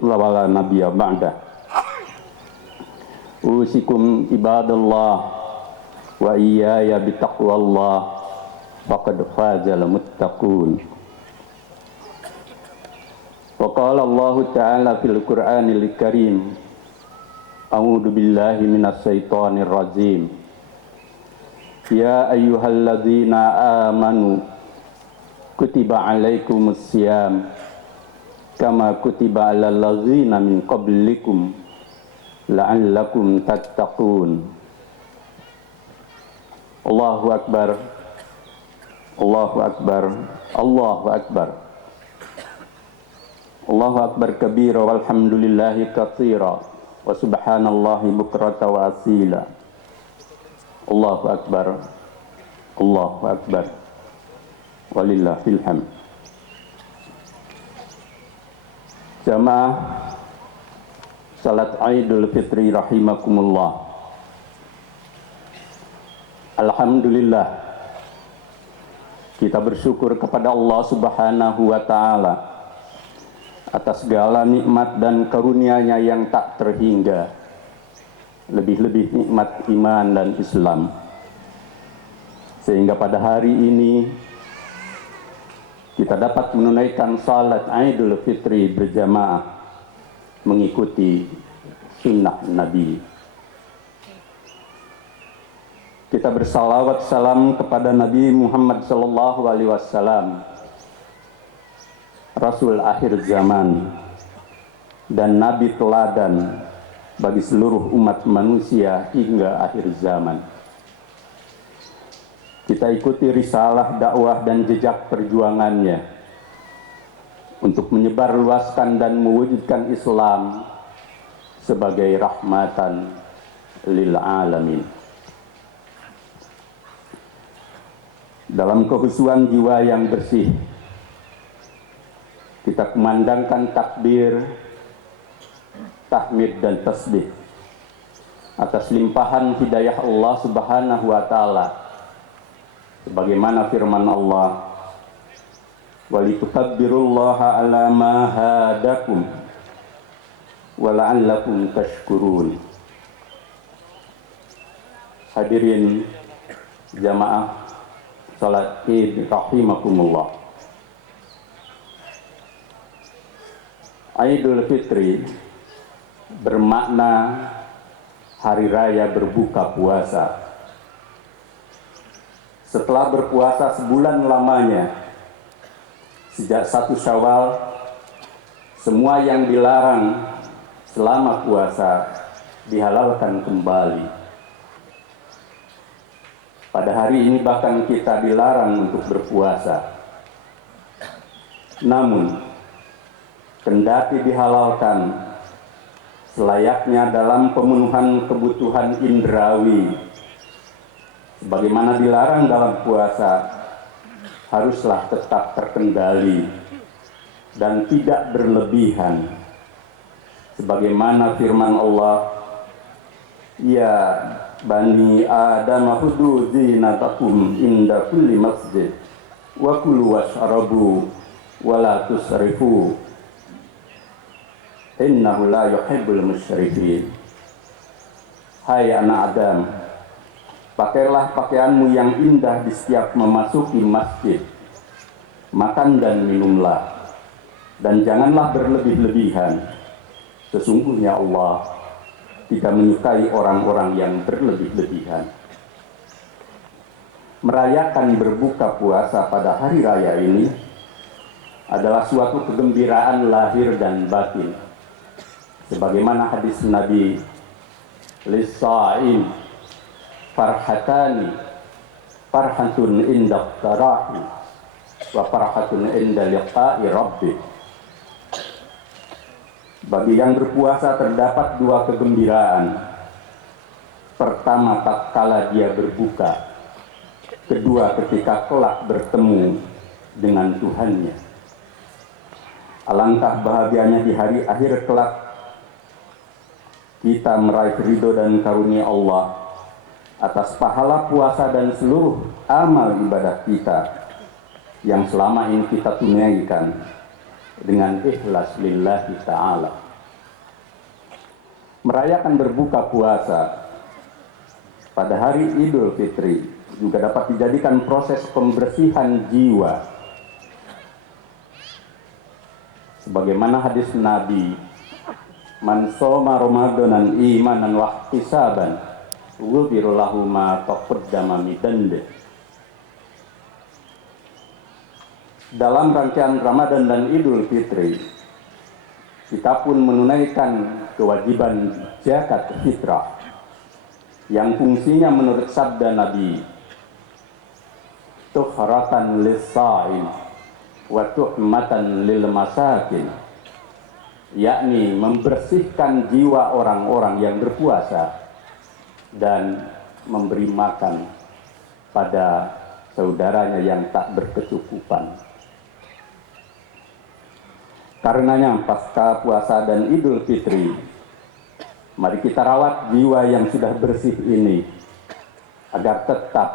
wala nabiyya ba'dah. Usikum ibadallah wa iyaya bitaqwallah faqad fazal muttaqun. Wa qala Allah ta'ala fil Qur'anil Karim, a'udzu billahi minas syaitonir rajim. Ya ayyuhalladzina amanu kutiba alaikumus syiyam kama kutiba alal ladzina min qablikum la'allakum tattaqun. Allahu akbar. Allahu akbar. Allahu akbar. Allahu akbar kabira walhamdulillahi katsira wa subhanallahi bukrata wa asila. Allahu akbar. Allahu akbar. Walillahil hamd. Jamaah salat Idul Fitri rahimakumullah. Alhamdulillah, kita bersyukur kepada Allah Subhanahu wa taala atas segala nikmat dan karunia-Nya yang tak terhingga. Lebih-lebih nikmat iman dan Islam. Sehingga pada hari ini kita dapat menunaikan salat Idul Fitri berjamaah mengikuti sunnah Nabi. Kita bersalawat salam kepada Nabi Muhammad sallallahu alaihi wasallam, Rasul akhir zaman dan Nabi teladan bagi seluruh umat manusia hingga akhir zaman. Kita ikuti risalah dakwah dan jejak perjuangannya untuk menyebarluaskan dan mewujudkan Islam sebagai rahmatan lil alamin. Dalam kehusuan jiwa yang bersih, kita kumandangkan takbir, tahmid dan tasbih atas limpahan hidayah Allah Subhanahu wa taala. Sebagaimana firman Allah, walitukabbirullaha ala ma hadakum wa la'allakum tashkurun. Hadirin jamaah salat Id rahimakumullah. Idul Fitri bermakna hari raya berbuka puasa. Setelah berpuasa sebulan lamanya, sejak 1 Syawal, semua yang dilarang selama puasa dihalalkan kembali. Pada hari ini bahkan kita dilarang untuk berpuasa. Namun, kendati dihalalkan, selayaknya dalam pemenuhan kebutuhan indrawi, sebagaimana dilarang dalam puasa, haruslah tetap terkendali dan tidak berlebihan. Sebagaimana firman Allah, ya bani Adam khudhu zinatakum inda kulli masjid wa kulu washrabu wa la tusrifu innahu la yuhibbul musyrifin. Hai anak Adam, pakailah pakaianmu yang indah di setiap memasuki masjid. Makan dan minumlah, dan janganlah berlebih-lebihan. Sesungguhnya Allah tidak menyukai orang-orang yang berlebih-lebihan. Merayakan berbuka puasa pada hari raya ini adalah suatu kegembiraan lahir dan batin. Sebagaimana hadis Nabi, lis-sha'im farhatani, farhatun inda tarahi wa farhatun inda liqa'i rabbi. Bagi yang berpuasa terdapat 2 kegembiraan. Pertama tatkala dia berbuka, kedua ketika kelak bertemu dengan Tuhannya. Alangkah bahagianya di hari akhir kelak kita meraih ridho dan karunia Allah atas pahala puasa dan seluruh amal ibadah kita yang selama ini kita tunaikan dengan ikhlas lillahi ta'ala. Merayakan berbuka puasa pada hari Idul Fitri juga dapat dijadikan proses pembersihan jiwa. Sebagaimana hadis Nabi, man shoma ramadanan imanan wa ihtisaban ghufira lahu ma taqaddama min dhanbi. Dalam rangkaian Ramadan dan Idul Fitri, kita pun menunaikan kewajiban zakat fitrah yang fungsinya menurut sabda Nabi, tuhratan lis-sha'im wa tuhmatan lil masakin, yakni membersihkan jiwa orang-orang yang berpuasa dan memberi makan pada saudaranya yang tak berkecukupan. Karenanya pasca puasa dan Idul Fitri, mari kita rawat jiwa yang sudah bersih ini agar tetap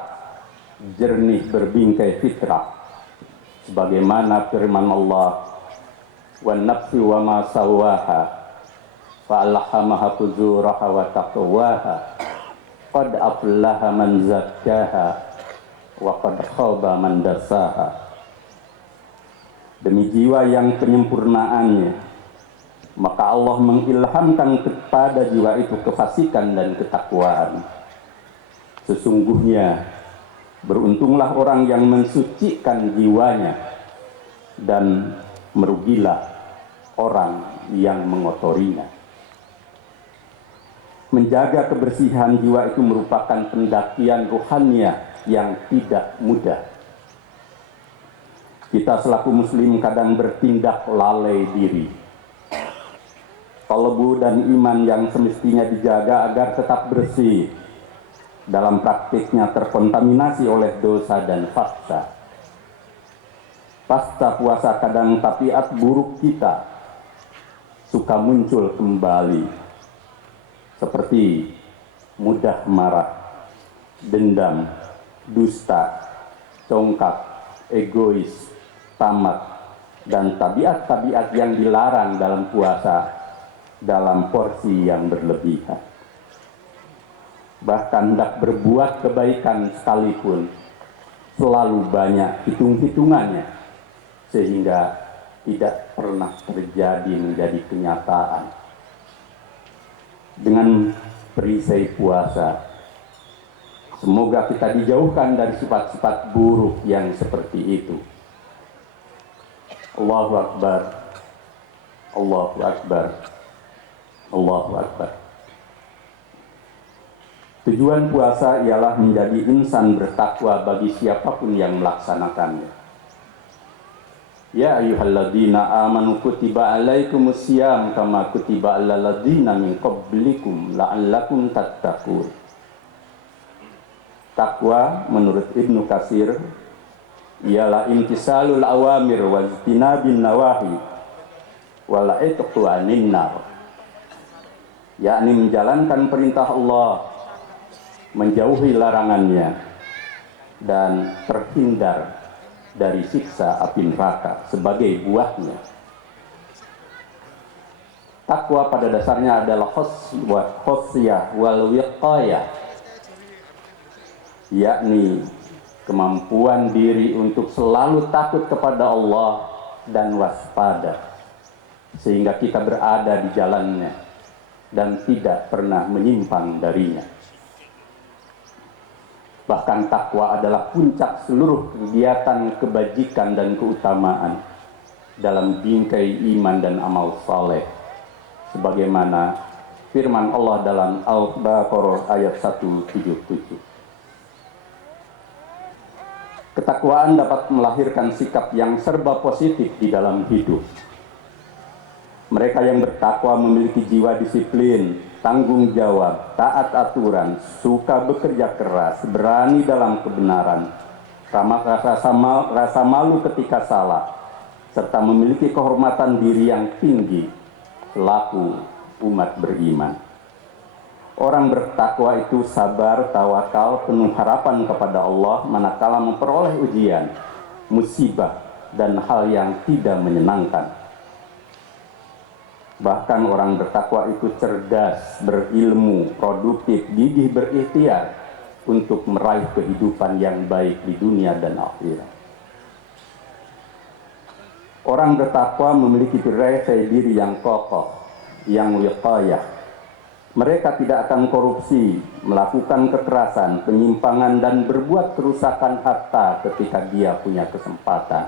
jernih berbingkai fitrah, sebagaimana firman Allah, wan nafsi wa ma sawaha fa alhamaha fujuraha wa taqwaha qad aflaha man zakkaha wa qad khaba man dassaha. Demi jiwa yang penyempurnaannya, maka Allah mengilhamkan kepada jiwa itu kefasikan dan ketakwaan. Sesungguhnya beruntunglah orang yang mensucikan jiwanya, dan merugilah orang yang mengotorinya. Menjaga kebersihan jiwa itu merupakan pendakian ruhaniyah yang tidak mudah. Kita selaku muslim kadang bertindak lalai diri. Qalbu dan iman yang semestinya dijaga agar tetap bersih, dalam praktiknya terkontaminasi oleh dosa dan fakta. Pasca puasa kadang tabiat buruk kita suka muncul kembali, seperti mudah marah, dendam, dusta, congkak, egois, tamat, dan tabiat-tabiat yang dilarang dalam puasa dalam porsi yang berlebihan. Bahkan hendak berbuat kebaikan sekalipun selalu banyak hitung-hitungannya, sehingga tidak pernah terjadi menjadi kenyataan. Dengan perisai puasa, semoga kita dijauhkan dari sifat-sifat buruk yang seperti itu. Allahu Akbar, Allahu Akbar, Allahu Akbar. Tujuan puasa ialah menjadi insan bertakwa bagi siapapun yang melaksanakannya. Ya ayyuhalladzina amanu kutiba alaikumus syiyam kama kutiba alal ladzina min qablikum la'allakum tattaqun. Takwa menurut Ibnu Katsir ialah imtisalul awamir wa ijtinabin nawahi wal itqu anin nar, yakni menjalankan perintah Allah, menjauhi larangannya, dan terhindar dari siksa api neraka sebagai buahnya. Takwa pada dasarnya adalah khosyah wal wiqayah, yakni kemampuan diri untuk selalu takut kepada Allah dan waspada, sehingga kita berada di jalannya dan tidak pernah menyimpang darinya. Bahkan takwa adalah puncak seluruh kegiatan kebajikan dan keutamaan dalam bingkai iman dan amal saleh, sebagaimana firman Allah dalam Al-Baqarah ayat 177. Ketakwaan dapat melahirkan sikap yang serba positif di dalam hidup. Mereka yang bertakwa memiliki jiwa disiplin, tanggung jawab, taat aturan, suka bekerja keras, berani dalam kebenaran, rasa malu ketika salah, serta memiliki kehormatan diri yang tinggi selaku umat beriman. Orang bertakwa itu sabar, tawakal, penuh harapan kepada Allah manakala memperoleh ujian, musibah, dan hal yang tidak menyenangkan. Bahkan orang bertakwa itu cerdas, berilmu, produktif, gigih berikhtiar untuk meraih kehidupan yang baik di dunia dan akhirat. Orang bertakwa memiliki prinsip diri yang kokoh, yang wiqayah. Mereka tidak akan korupsi, melakukan kekerasan, penyimpangan, dan berbuat kerusakan harta ketika dia punya kesempatan.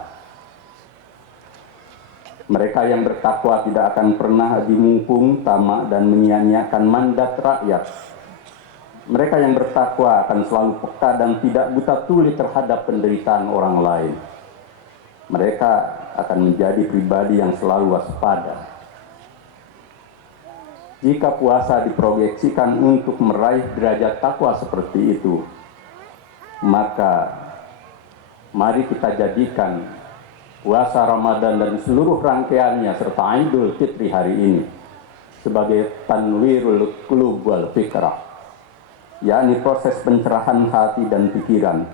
Mereka yang bertakwa tidak akan pernah dimungkung, tamak, dan menyia-nyiakan mandat rakyat. Mereka yang bertakwa akan selalu peka dan tidak buta tuli terhadap penderitaan orang lain. Mereka akan menjadi pribadi yang selalu waspada. Jika puasa diproyeksikan untuk meraih derajat takwa seperti itu, maka mari kita jadikan puasa Ramadan dan seluruh rangkaiannya serta Idul Fitri hari ini sebagai tanwirul qulub wal fikrah, yakni proses pencerahan hati dan pikiran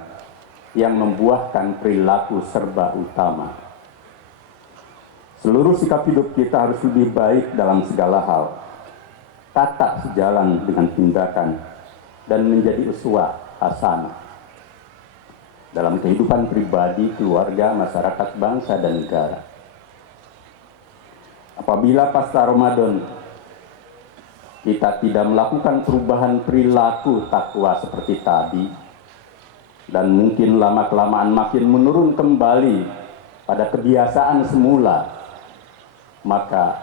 yang membuahkan perilaku serba utama. Seluruh sikap hidup kita harus lebih baik dalam segala hal, kata sejalan dengan tindakan, dan menjadi uswah hasanah dalam kehidupan pribadi, keluarga, masyarakat, bangsa, dan negara. Apabila pasca Ramadan kita tidak melakukan perubahan perilaku takwa seperti tadi, dan mungkin lama-kelamaan makin menurun kembali pada kebiasaan semula, maka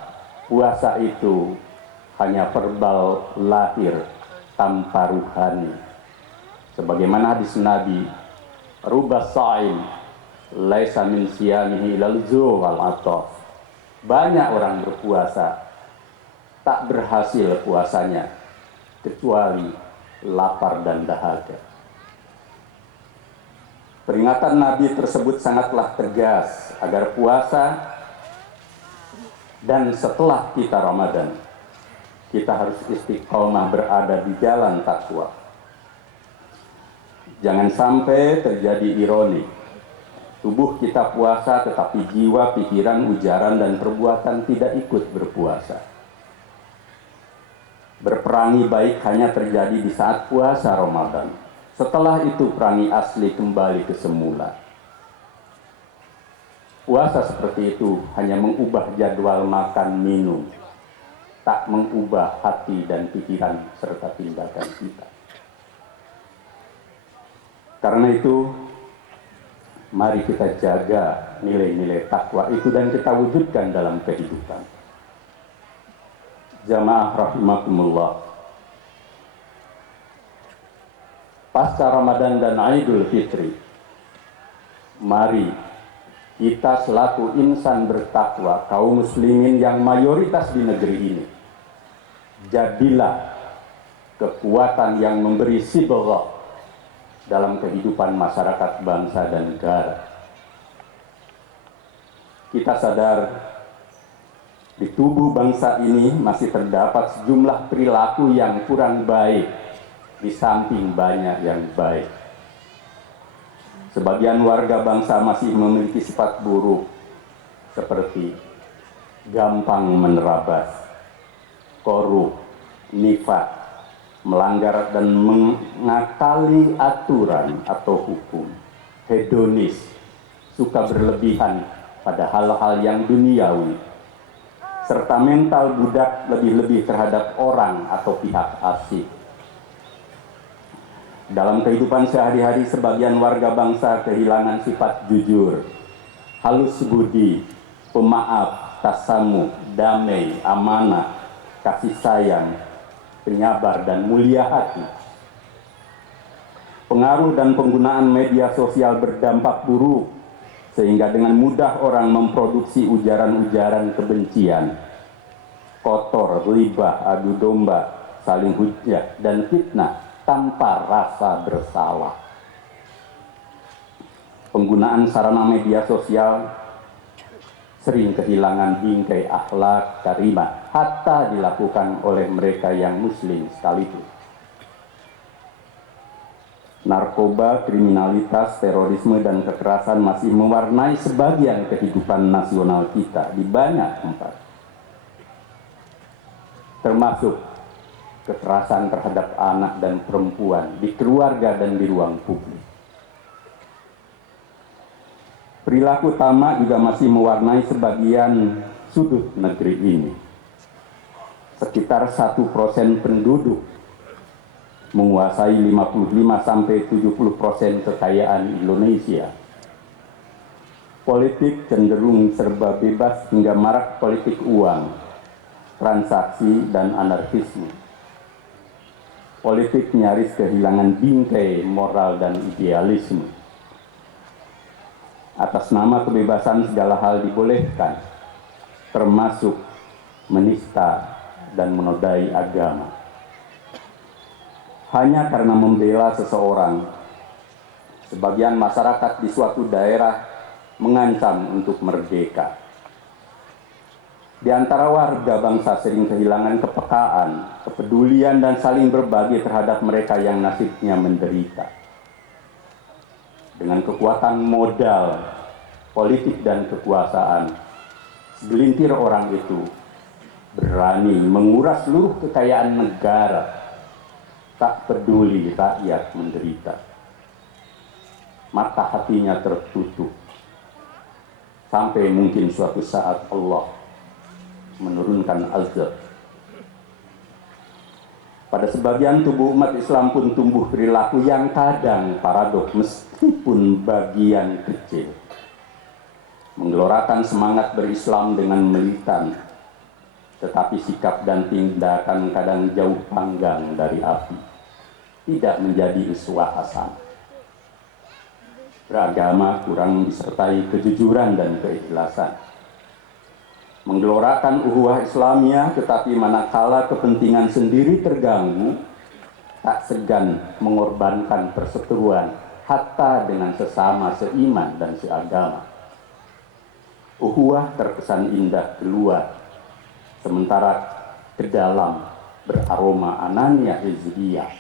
puasa itu hanya verbal lahir tanpa ruhani. Sebagaimana hadis Nabi, ruba sha'im laisa min siyamihi ilal ju' wal 'atash. Banyak orang berpuasa tak berhasil puasanya kecuali lapar dan dahaga. Peringatan Nabi tersebut sangatlah tegas agar puasa dan setelah kita Ramadan, kita harus istiqomah berada di jalan takwa. Jangan sampai terjadi ironi. Tubuh kita puasa tetapi jiwa, pikiran, ujaran, dan perbuatan tidak ikut berpuasa. Berperangi baik hanya terjadi di saat puasa Ramadan. Setelah itu perangi asli kembali ke semula. Puasa seperti itu hanya mengubah jadwal makan minum, tak mengubah hati dan pikiran serta tindakan kita. Karena itu, mari kita jaga nilai-nilai takwa itu dan kita wujudkan dalam kehidupan. Jamaah rahimakumullah. Pasca Ramadan dan Idul Fitri, mari kita selaku insan bertakwa, kaum muslimin yang mayoritas di negeri ini, jadilah kekuatan yang memberi sibrah dalam kehidupan masyarakat, bangsa, dan negara. Kita sadar di tubuh bangsa ini masih terdapat sejumlah perilaku yang kurang baik, di samping banyak yang baik. Sebagian warga bangsa masih memiliki sifat buruk seperti gampang menerabas, korup, nifaq, melanggar dan mengakali aturan atau hukum, hedonis, suka berlebihan pada hal-hal yang duniawi, serta mental budak lebih-lebih terhadap orang atau pihak asing. Dalam kehidupan sehari-hari, sebagian warga bangsa kehilangan sifat jujur, halus budi, pemaaf, tasamuh, damai, amanah, kasih sayang, penyabar, dan mulia hati. Pengaruh dan penggunaan media sosial berdampak buruk, sehingga dengan mudah orang memproduksi ujaran-ujaran kebencian, kotor, ghibah, adu domba, saling hujah, dan fitnah tanpa rasa bersalah. Penggunaan sarana media sosial sering kehilangan bingkai akhlak karimah, hatta dilakukan oleh mereka yang muslim sekalipun. Narkoba, kriminalitas, terorisme, dan kekerasan masih mewarnai sebagian kehidupan nasional kita di banyak tempat. termasuk kekerasan terhadap anak dan perempuan di keluarga dan di ruang publik. Perilaku tamak juga masih mewarnai sebagian sudut negeri ini. Sekitar 1% penduduk menguasai 55-70% kekayaan Indonesia. Politik cenderung serba bebas hingga marak politik uang, transaksi, dan anarkisme. Politik nyaris kehilangan bingkai moral dan idealisme. Atas nama kebebasan segala hal dibolehkan, termasuk menista dan menodai agama. Hanya karena membela seseorang, sebagian masyarakat di suatu daerah mengancam untuk merdeka. Di antara warga bangsa sering kehilangan kepekaan, kepedulian, dan saling berbagi terhadap mereka yang nasibnya menderita. Dengan kekuatan modal, politik, dan kekuasaan, segelintir orang itu berani menguras seluruh kekayaan negara, tak peduli rakyat menderita. Mata hatinya tertutup, sampai mungkin suatu saat Allah menurunkan azab. Pada sebagian tubuh umat Islam pun tumbuh perilaku yang kadang paradoks meskipun bagian kecil. Menggelorakan semangat berislam dengan militan, tetapi sikap dan tindakan kadang jauh panggang dari api, tidak menjadi uswah hasanah. Beragama kurang disertai kejujuran dan keikhlasan. Menggelorakan ukhuwah Islamiyah, tetapi manakala kepentingan sendiri terganggu, tak segan mengorbankan perseteruan hatta dengan sesama seiman dan seagama. Ukhuwah terkesan indah keluar, sementara ke dalam beraroma anania hizbiyah.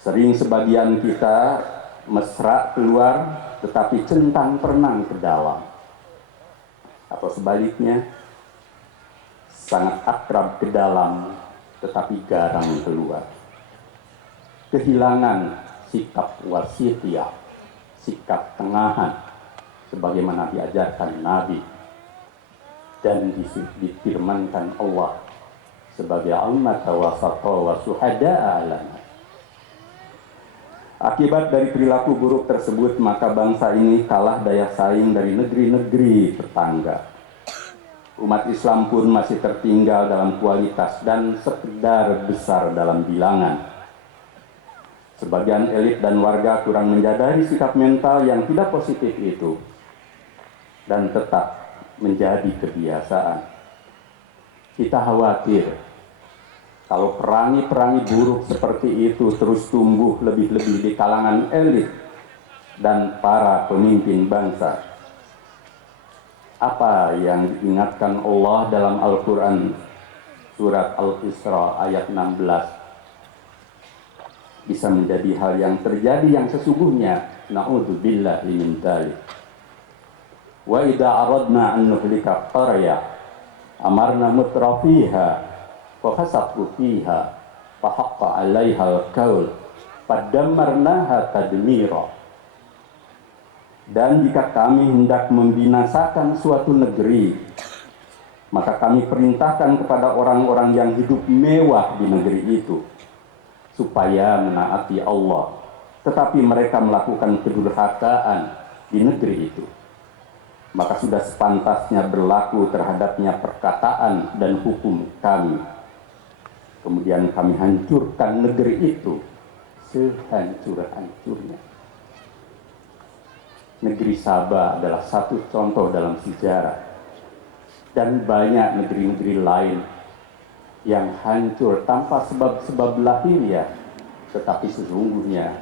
Sering sebagian kita mesra keluar, tetapi centang perenang ke dalam. Atau sebaliknya, sangat akrab ke dalam, tetapi garang keluar. Kehilangan sikap wasitiyah, sikap tengahan, sebagaimana diajarkan Nabi, dan difirmankan Allah sebagai ummata wasata wa suhada'a alana. Akibat dari perilaku buruk tersebut, maka bangsa ini kalah daya saing dari negeri-negeri tetangga. Umat Islam pun masih tertinggal dalam kualitas dan sekedar besar dalam bilangan. Sebagian elit dan warga kurang menyadari sikap mental yang tidak positif itu dan tetap menjadi kebiasaan. Kita khawatir kalau perangi-perangi buruk seperti itu terus tumbuh lebih-lebih di kalangan elit dan para pemimpin bangsa. Apa yang diingatkan Allah dalam Al-Quran surat Al-Isra ayat 16 bisa menjadi hal yang terjadi yang sesungguhnya. Na'udzubillahi min dzalik. Wa idza aradna an nuhlika qaryah amarna mutrafiha فَفَسَقُوا فِيهَا فَحَقَّ عَلَيْهَا الْقَوْلُ فَدَمَّرْنَاهَا تَدْمِيرًا. Dan jika kami hendak membinasakan suatu negeri, maka kami perintahkan kepada orang-orang yang hidup mewah di negeri itu supaya menaati Allah, tetapi mereka melakukan kedurhakaan di negeri itu, maka sudah sepantasnya berlaku terhadapnya perkataan dan hukum kami. Kemudian kami hancurkan negeri itu sehancur-hancurnya. Negeri Sabah adalah satu contoh dalam sejarah. Dan banyak negeri-negeri lain yang hancur tanpa sebab-sebab lahiriah, tetapi sesungguhnya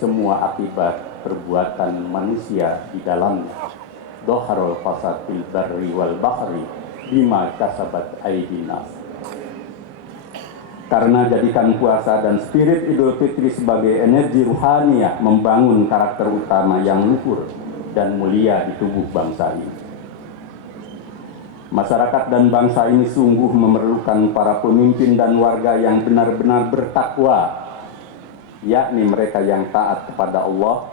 semua akibat perbuatan manusia di dalamnya. Dhaharul fasad fil barri wal bahri bima kasabat aydin nas. Karena jadikan puasa dan spirit Idul Fitri sebagai energi ruhaniah membangun karakter utama yang luhur dan mulia di tubuh bangsa ini. Masyarakat dan bangsa ini sungguh memerlukan para pemimpin dan warga yang benar-benar bertakwa, yakni mereka yang taat kepada Allah,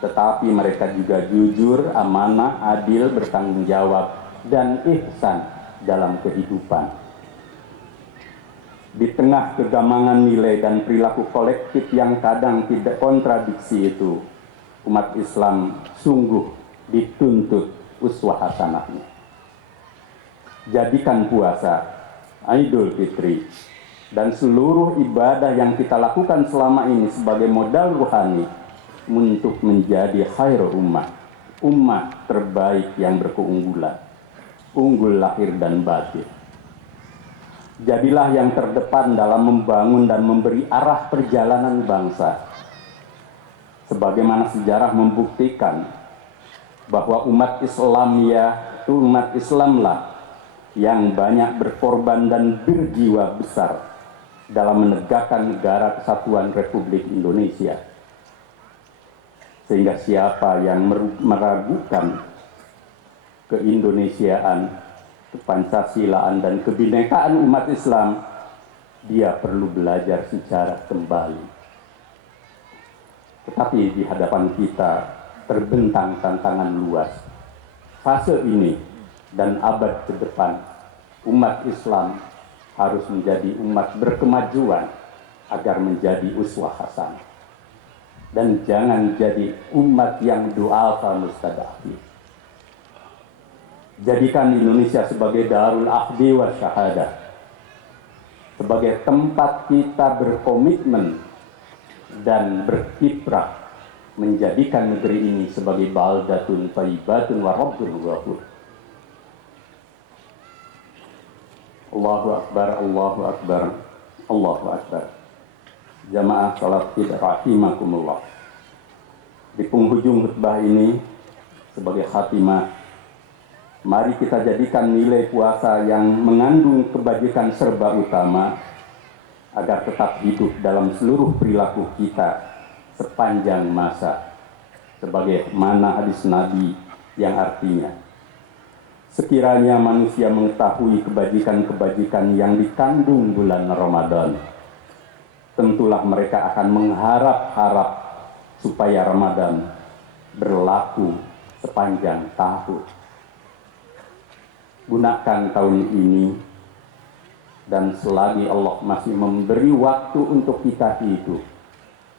tetapi mereka juga jujur, amanah, adil, bertanggung jawab, dan ihsan dalam kehidupan. Di tengah kegamangan nilai dan perilaku kolektif yang kadang tidak kontradiksi itu, umat Islam sungguh dituntut uswah hasanahnya. Jadikan puasa, Idul Fitri, dan seluruh ibadah yang kita lakukan selama ini sebagai modal ruhani untuk menjadi khairul ummah, ummah terbaik yang berkeunggulan, unggul lahir dan batin. Jadilah yang terdepan dalam membangun dan memberi arah perjalanan bangsa. Sebagaimana sejarah membuktikan bahwa umat Islamlah yang banyak berkorban dan berjiwa besar dalam menegakkan negara kesatuan Republik Indonesia. Sehingga siapa yang meragukan keindonesiaan, kepancasilaan, dan kebinekaan umat Islam, dia perlu belajar sejarah kembali. Tetapi di hadapan kita terbentang tantangan luas. Fase ini dan abad ke depan, umat Islam harus menjadi umat berkemajuan agar menjadi uswah hasanah. Dan jangan jadi umat yang du'afa mustada'afin. Jadikan Indonesia sebagai darul ahdi wa syahadah, sebagai tempat kita berkomitmen dan berkiprah menjadikan negeri ini sebagai baldatun thayyibatun wa rabbun ghafur. Allahu Akbar, Allahu Akbar, Allahu Akbar. Jamaah salat id rahimakumullah. Di penghujung khutbah ini sebagai khatimah, mari kita jadikan nilai puasa yang mengandung kebajikan serba utama agar tetap hidup dalam seluruh perilaku kita sepanjang masa. Sebagaimana hadis Nabi yang artinya, sekiranya manusia mengetahui kebajikan-kebajikan yang dikandung bulan Ramadan, tentulah mereka akan mengharap-harap supaya Ramadan berlaku sepanjang tahun. Gunakan tahun ini, dan selagi Allah masih memberi waktu untuk kita hidup,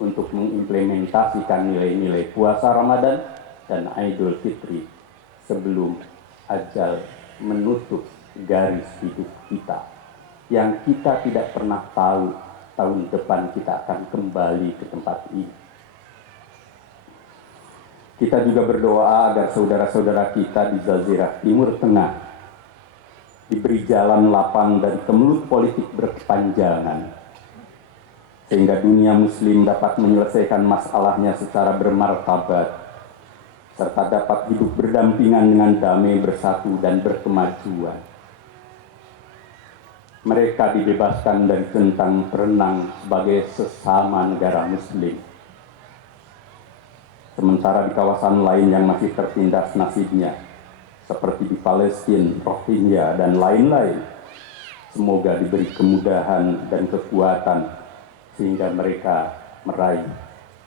untuk mengimplementasikan nilai-nilai puasa Ramadan dan Idul Fitri sebelum ajal menutup garis hidup kita, yang kita tidak pernah tahu tahun depan kita akan kembali ke tempat ini. Kita juga berdoa agar saudara-saudara kita di Jazirah Timur Tengah diberi jalan lapang dari kemelut politik berkepanjangan, sehingga dunia muslim dapat menyelesaikan masalahnya secara bermartabat, serta dapat hidup berdampingan dengan damai, bersatu, dan berkemajuan. Mereka dibebaskan dari centang perenang sebagai sesama negara muslim. Sementara di kawasan lain yang masih tertindas nasibnya, seperti di Palestina, Rohingya, dan lain-lain, semoga diberi kemudahan dan kekuatan sehingga mereka meraih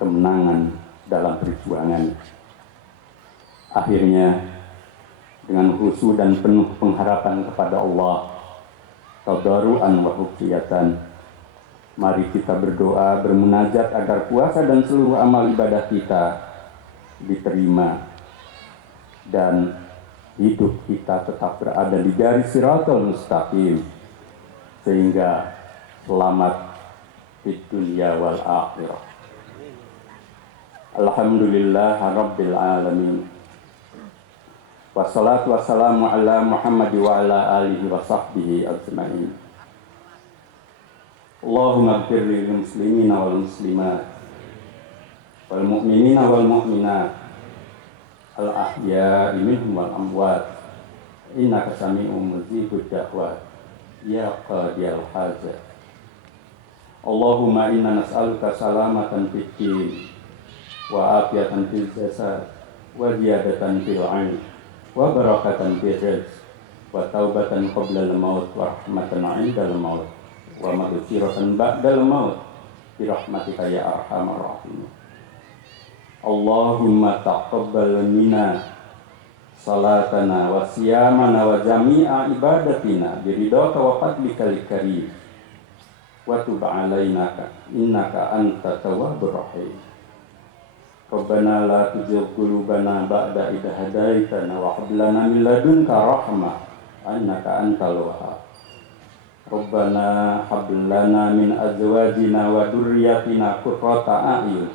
kemenangan dalam perjuangan. Akhirnya, dengan khusyuk dan penuh pengharapan kepada Allah, tadarruan wa khufyatan, mari kita berdoa, bermunajat agar puasa dan seluruh amal ibadah kita diterima dan hidup kita tetap berada di garis siratal mustaqim, sehingga selamat di dunia wal akhirah. Alhamdulillah rabbil alamin. Wassalatu wassalamu ala Muhammad wa ala alihi wa sahbihi ajma'in. Allahumma ighfir lil muslimina wal muslimat wal mu'minina wal mu'minat al ahya'i minhum wal amwat, innaka sami'un mujibud da'wat ya qadiyal hajat. Allahumma inna nas'aluka salamatan fid din wa afiyatan fil jasad wa ziyadatan fil 'ilm wa barakatan fil rizq wa taubatan qabla al-maut wa rahmatan 'inda al-maut wa maghfiratan ba'da al-maut bi rahmatika ya arhamar rahimin. Allahumma taqabbal minna salatana wa siyamana wa jami'a ibadatina biridhaka wa fadlikal karim wa tub 'alaina innaka antat tawwabur rahim. Rabbana la tuzigh qulubana ba'da idh hadaitana wa hab lana min ladunka rahmah innaka antal wahhab. Rabbana hab lana min azwajina wa dhurriyyatina qurrata a'yun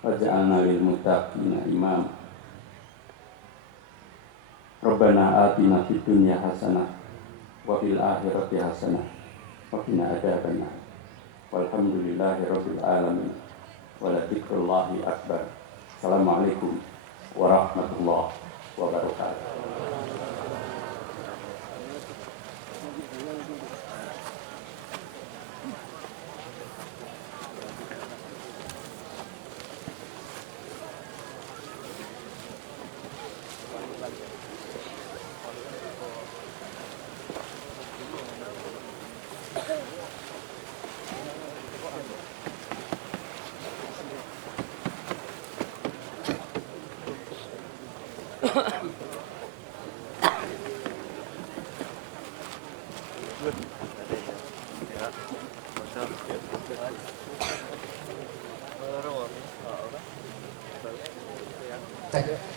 waj'alna lil muttaqina imama. Rabbana atina fid dunya hasanah wa fil akhirati hasanah wa qina adzabannar. Walhamdulillahi rabbil alamin. Wa la dzikrullahi akbar. Assalamualaikum warahmatullahi wabarakatuh. Cek.